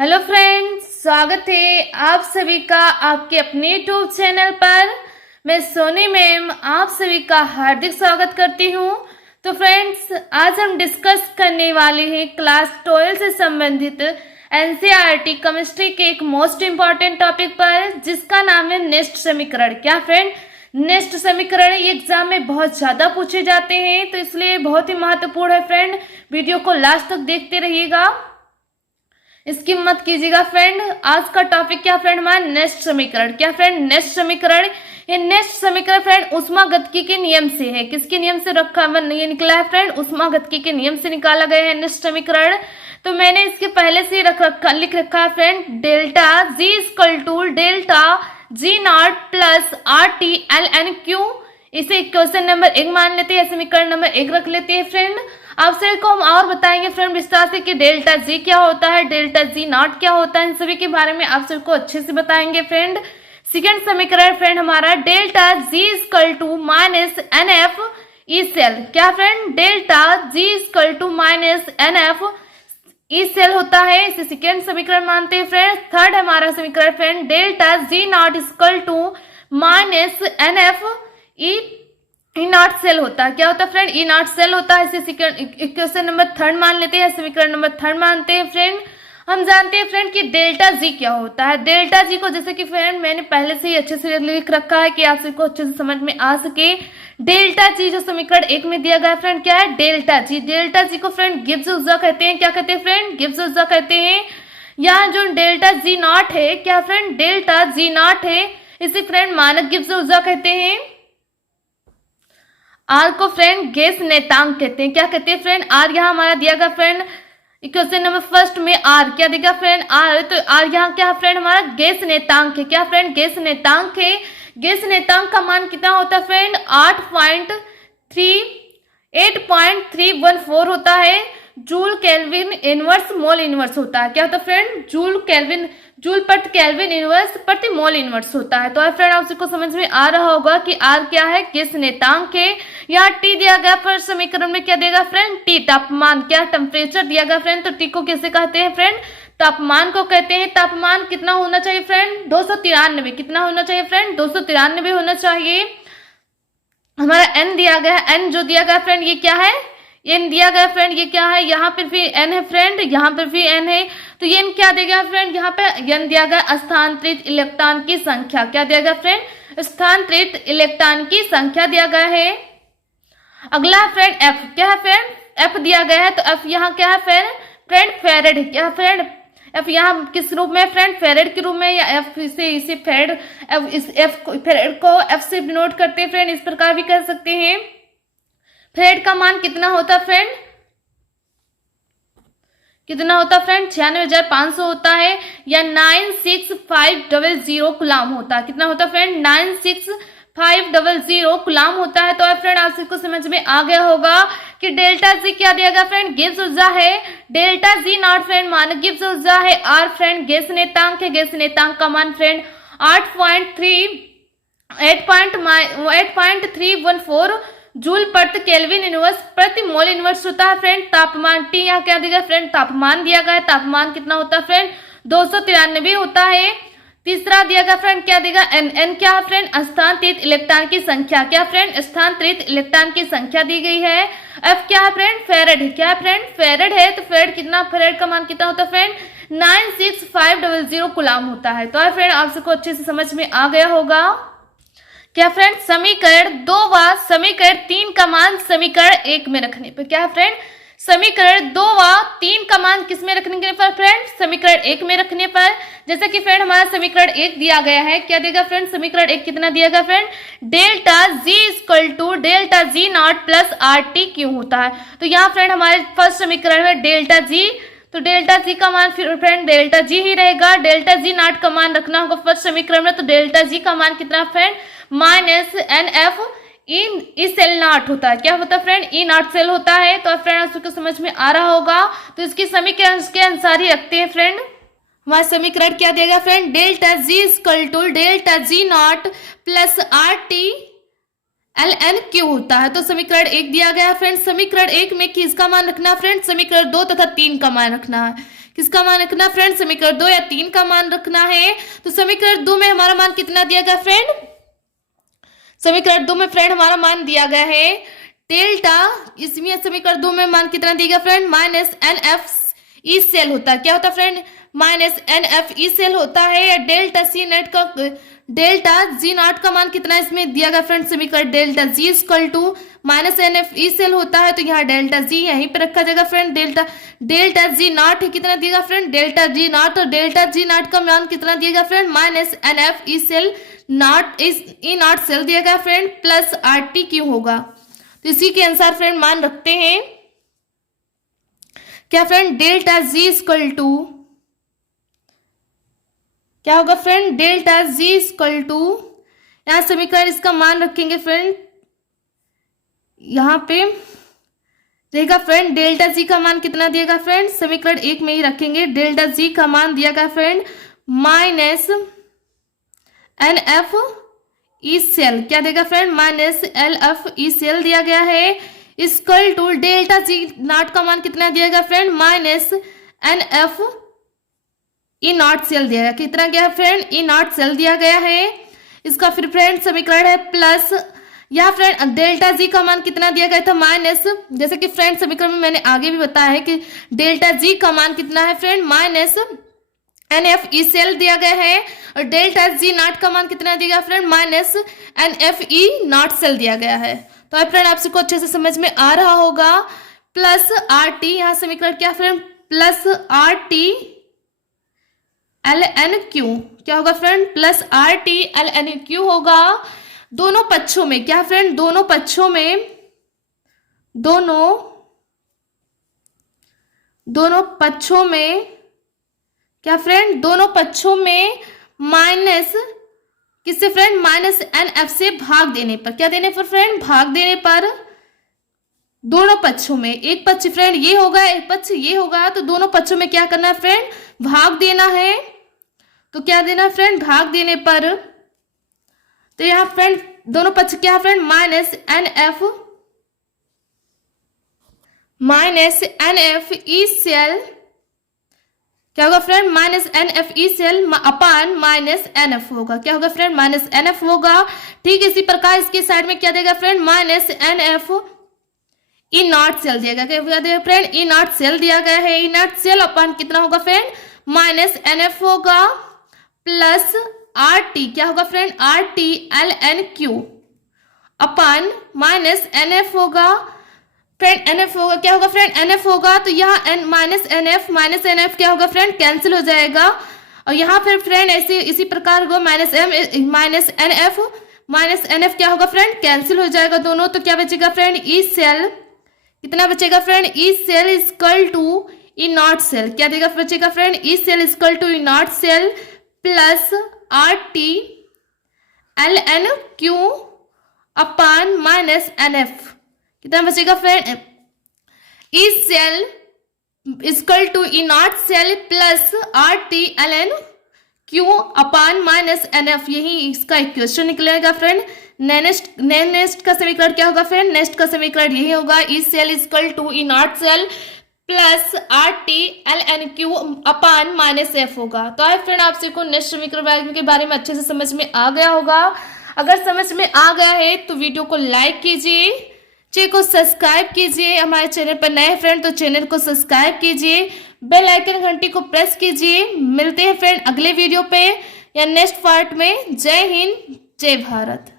Hello friends, स्वागत है आप सभी का आपके अपने यूट्यूब चैनल पर। मैं सोनी मैम आप सभी का हार्दिक स्वागत करती हूँ। तो फ्रेंड्स, आज हम डिस्कस करने वाले हैं क्लास 12 से संबंधित एनसीईआरटी केमिस्ट्री के एक मोस्ट इम्पॉर्टेंट टॉपिक पर, जिसका नाम है नेस्ट समीकरण। क्या फ्रेंड, नेस्ट समीकरण ये एग्जाम में बहुत ज्यादा पूछे जाते हैं, तो इसलिए बहुत ही महत्वपूर्ण है फ्रेंड। वीडियो को लास्ट तक देखते रहिएगा, इसकी मत कीजिएगा फ्रेंड। आज का टॉपिक क्या फ्रेंड, हमारा नेस्ट समीकरण। क्या फ्रेंड, नेस्ट समीकरण। ये नेस्ट समीकरण फ्रेंड ऊष्मागतिकी के नियम से है। किसके नियम से रखा ये निकला है फ्रेंड, ऊष्मागतिकी के नियम से निकाला गया है नेस्ट समीकरण। तो मैंने इसके पहले से लिख रखा है friend, delta G equal to delta G naught plus R T L N Q. इसे क्वेश्चन नंबर 1 मान लेते हैं, समीकरण नंबर 1 रख लेते हैं फ्रेंड। आप सभी को हम और बताएंगे फ्रेंड विस्तार से कि डेल्टा जी क्या होता है, डेल्टा जी नॉट क्या होता है, इन सभी के बारे में आप सभी को अच्छे से बताएंगे फ्रेंड। सेकंड समीकरण फ्रेंड हमारा, delta G equal to minus N F E cell. क्या friend, delta G equal to minus N F E cell होता है, इसे सेकेंड समीकरण मानते हैं फ्रेंड। थर्ड हमारा समीकरण friend, delta G naught equal to minus N F E naught cell होता है। क्या होता है फ्रेंड, ई नॉट सेल होता है, इसे इक्वेशन नंबर 3 मान लेते हैं, समीकरण नंबर 3 मानते हैं फ्रेंड। हम जानते हैं फ्रेंड कि डेल्टा जी क्या होता है। डेल्टा जी को जैसे कि फ्रेंड मैंने पहले से ही अच्छे से लिख रखा है कि आप सबको अच्छे से समझ में आ सके। डेल्टा जी जो समीकरण 1 में दिया गया फ्रेंड, क्या है डेल्टा जी। डेल्टा जी को फ्रेंड गिब्स ऊर्जा कहते हैं। क्या कहते हैं फ्रेंड, गिब्स ऊर्जा कहते हैं। यहाँ जो डेल्टा जी नॉट है, क्या फ्रेंड, डेल्टा जी नॉट है, इसे फ्रेंड मानक गिब्स ऊर्जा कहते हैं। आर को फ्रेंड गैस नेतांक कहते हैं। क्या कहते हैं फ्रेंड, आर यहाँ हमारा दिया गया फ्रेंड इक्वेशन नंबर फर्स्ट में आर क्या देगा फ्रेंड, आर। तो आर यहाँ क्या फ्रेंड हमारा गैस नेतांक है। क्या फ्रेंड, गैस नेतांक है। गैस नेतांक का मान कितना होता है फ्रेंड, 8.314 होता है। Joule kelvin inverse mole inverse होता है। क्या होता है फ्रेंड, जूल प्रति केल्विन इनवर्स प्रति मोल इनवर्स होता है। तो फ्रेंड आप सबको समझ में आ रहा होगा कि आर क्या है, गैस नेतांक है। यहाँ टी दिया गया पर समीकरण में क्या देगा फ्रेंड, टी तापमान, क्या टेम्परेचर दिया गया फ्रेंड। तो टी को कैसे कहते हैं फ्रेंड, तापमान को कहते हैं। तापमान कितना होना चाहिए फ्रेंड, 293। कितना होना चाहिए फ्रेंड, 293 होना चाहिए। हमारा एन दिया गया है, एन जो दिया गया फ्रेंड ये क्या है, एन दिया गया फ्रेंड ये क्या है, यहाँ पर भी एन है फ्रेंड, यहाँ पर भी एन है। तो ये एन क्या देगा फ्रेंड, यहाँ पे एन दिया गया स्थानांतरित इलेक्ट्रॉन की संख्या। क्या दिया गया फ्रेंड, स्थानांतरित इलेक्ट्रॉन की संख्या दिया गया है। अगला फ्रेंड एफ, क्या है फ्रेंड, एफ दिया गया है। तो एफ यहाँ क्या है फ्रेंड फेरेड है। क्या फ्रेंड, एफ यहाँ किस रूप में फ्रेंड, फेरेड के रूप में, या एफ इसे फेरेड, फेरेड को एफ से डिनोट करते हैं फ्रेंड, इस प्रकार भी कर सकते हैं। फेरेड का मान कितना होता है फ्रेंड, कितना होता है फ्रेंड, 96,500 होता है, या 96500 गुलाम होता है। कितना होता है फ्रेंड, 96500 गुलाम होता है। तो फ्रेंड आप सबको समझ में आ गया होगा कि डेल्टा जी क्या दिया गया फ्रेंड, गिब्स ऊर्जा है। डेल्टा जी नॉट फ्रेंड मानक गिब्स ऊर्जा है। आर फ्रेंड गैस नेतांक है। गैस नेतांक का मान फ्रेंड 8.314 जूल प्रति केल्विन इनवर्स प्रति मोल इनवर्स होता है फ्रेंड। तापमान टी यहाँ क्या दिया फ्रेंड, तापमान दिया गया है। तापमान कितना होता है फ्रेंड, 293 होता है। तीसरा दिया गया फ्रेंड क्या देगा, एन। एन क्या है फ्रेंड, स्थानांतरित इलेक्ट्रॉन की संख्या। क्या फ्रेंड, स्थानांतरित इलेक्ट्रॉन की संख्या दी गई है। एफ क्या है फ्रेंड, फेरेड है। क्या है फ्रेंड, फेरेड है। तो फेरेड कितना, फेरेड का मान कितना होता है फ्रेंड, 96500 गुलाम होता है। तो फ्रेंड आप सबको अच्छे से समझ में आ गया होगा। क्या फ्रेंड, समीकरण 2 व समीकरण 3 का मान समीकरण 1 में रखने पर, क्या फ्रेंड, समीकरण 2 व 3 का मान किस में रखने पर फ्रेंड, समीकरण 1 में रखने पर। जैसे कि फ्रेंड हमारा समीकरण 1 दिया गया है, क्या देगा फ्रेंड, समीकरण 1 कितना दिया गया friend, delta G equal to delta G naught plus R T क्यों होता है। तो यहाँ फ्रेंड हमारे फर्स्ट समीकरण में डेल्टा जी, तो डेल्टा जी का मान फिर फ्रेंड डेल्टा जी ही रहेगा। डेल्टा जी नॉट का मान रखना होगा फर्स्ट समीकरण में। तो डेल्टा जी का मान कितना friend, minus N F E cell naught होता है। क्या होता है फ्रेंड, ई नॉट सेल होता है। तो फ्रेंड आप सबको समझ में आ रहा होगा। तो इसकी समीकरण के अनुसार ही रखते हैं फ्रेंड। हमारा समीकरण क्या देगा friend, delta G equal to delta G naught plus R T L N Q होता है। तो समीकरण 1 दिया गया फ्रेंड। समीकरण 1 में किसका मान रखना है फ्रेंड, समीकरण 2 तथा 3 का मान रखना है। किसका मान रखना फ्रेंड, समीकरण 2 या 3 का मान रखना है। तो समीकरण 2 में हमारा मान कितना दिया गया फ्रेंड, समीकरण 2 में फ्रेंड हमारा मान दिया गया है डेल्टा, इसमें समीकरण 2 में मान कितना दिया गया friend, minus N F E cell होता है, क्या होता है friend, minus N F E cell होता है। या डेल्टा सी नेट का, डेल्टा जी नॉट का मान कितना इसमें दिया गया फ्रेंड, समीकरण delta G equal to minus N F E cell होता है। तो यहाँ डेल्टा जी यहीं पे रखा जाएगा फ्रेंड, डेल्टा जी नॉट कितना दिएगा फ्रेंड, डेल्टा जी नॉट, और डेल्टा जी नॉट का मान कितना दिएगा friend, minus N F E cell naught E naught cell दिया गया friend, plus R T Q होगा। तो इसी के अनुसार फ्रेंड मान रखते हैं क्या friend, delta G equal to क्या होगा friend, delta G equal to, यहां समीकरण इसका मान रखेंगे फ्रेंड, यहां पे रहेगा फ्रेंड डेल्टा जी का मान कितना दिएगा फ्रेंड, समीकरण 1 में ही रखेंगे, डेल्टा जी का मान दिया गया friend minus N F E cell, क्या देगा friend, minus L F E cell दिया गया है, equal to delta G naught का मान कितना दिया गया friend, minus N F E naught cell दिया गया, कितना गया फ्रेंड, ई नॉट सेल दिया गया है। इसका फिर फ्रेंड समीकरण है प्लस, यहाँ फ्रेंड डेल्टा जी का मान कितना दिया गया था, माइनस, जैसे कि फ्रेंड समीकरण में मैंने आगे भी बताया है कि डेल्टा जी का मान कितना है friend, minus N F E cell दिया गया है, और डेल्टा जी नॉट का मान कितना दिया गया friend, minus N F E naught cell दिया गया है। तो फ्रेंड आप सबको अच्छे से समझ में आ रहा होगा, प्लस आर टी, यहाँ समीकरण क्या friend, plus R T L N Q, क्या होगा friend, plus R T L N Q होगा। दोनों पक्षों में क्या फ्रेंड, दोनों पक्षों में, दोनों पक्षों में क्या फ्रेंड, दोनों पक्षों में माइनस किससे फ्रेंड, माइनस एन एफ से भाग देने पर, क्या देने पर फ्रेंड, भाग देने पर, दोनों पक्षों में, एक पक्ष फ्रेंड ये होगा, एक पक्ष ये होगा, तो दोनों पक्षों में क्या करना है फ्रेंड, भाग देना है। तो क्या देना फ्रेंड, भाग देने पर, तो यहाँ फ्रेंड दोनों पक्ष क्या friend, minus N F E cell, क्या होगा friend, minus N F E cell upon minus N F होगा, क्या होगा फ्रेंड, माइनस एन एफ होगा। ठीक इसी प्रकार इसके साइड में क्या देगा friend, minus N F E naught cell दिया गया, क्या देगा फ्रेंड, ई नॉट सेल दिया गया है, ई नॉट सेल अपान कितना होगा फ्रेंड, माइनस एन एफ होगा, प्लस आर टी, क्या होगा friend, R T L N Q upon minus N F होगा फ्रेंड, एन एफ होगा, क्या होगा फ्रेंड, एन एफ होगा। तो यहाँ एन माइनस एन एफ क्या होगा फ्रेंड, कैंसिल हो जाएगा, और यहाँ फिर फ्रेंड ऐसे इसी प्रकार को माइनस एन एफ क्या होगा फ्रेंड, कैंसिल हो जाएगा दोनों। तो क्या बचेगा फ्रेंड, ई सेल, कितना बचेगा friend, E cell equal to E naught cell, क्या देगा बचेगा friend, E cell equal to E naught cell, plus R T L N Q upon minus N F, कितना बचेगा friend, E cell equal to E naught cell plus R T L N Q upon minus N F, यही इसका equation निकलेगा friend. Next का समीकरण क्या होगा friend, next का समीकरण यही होगा, E cell equal to E naught cell plus R T L N Q upon minus F होगा। तो आई फ्रेंड आपसे को नेक्स्ट समीकरण के बारे में अच्छे से समझ में आ गया होगा। अगर समझ में आ गया है तो वीडियो को लाइक कीजिए, चैनल को सब्सक्राइब कीजिए, हमारे चैनल पर नए फ्रेंड तो चैनल को सब्सक्राइब कीजिए, बेल आइकन घंटी को प्रेस कीजिए। मिलते हैं फ्रेंड अगले वीडियो पे या नेक्स्ट पार्ट में। जय हिंद, जय भारत।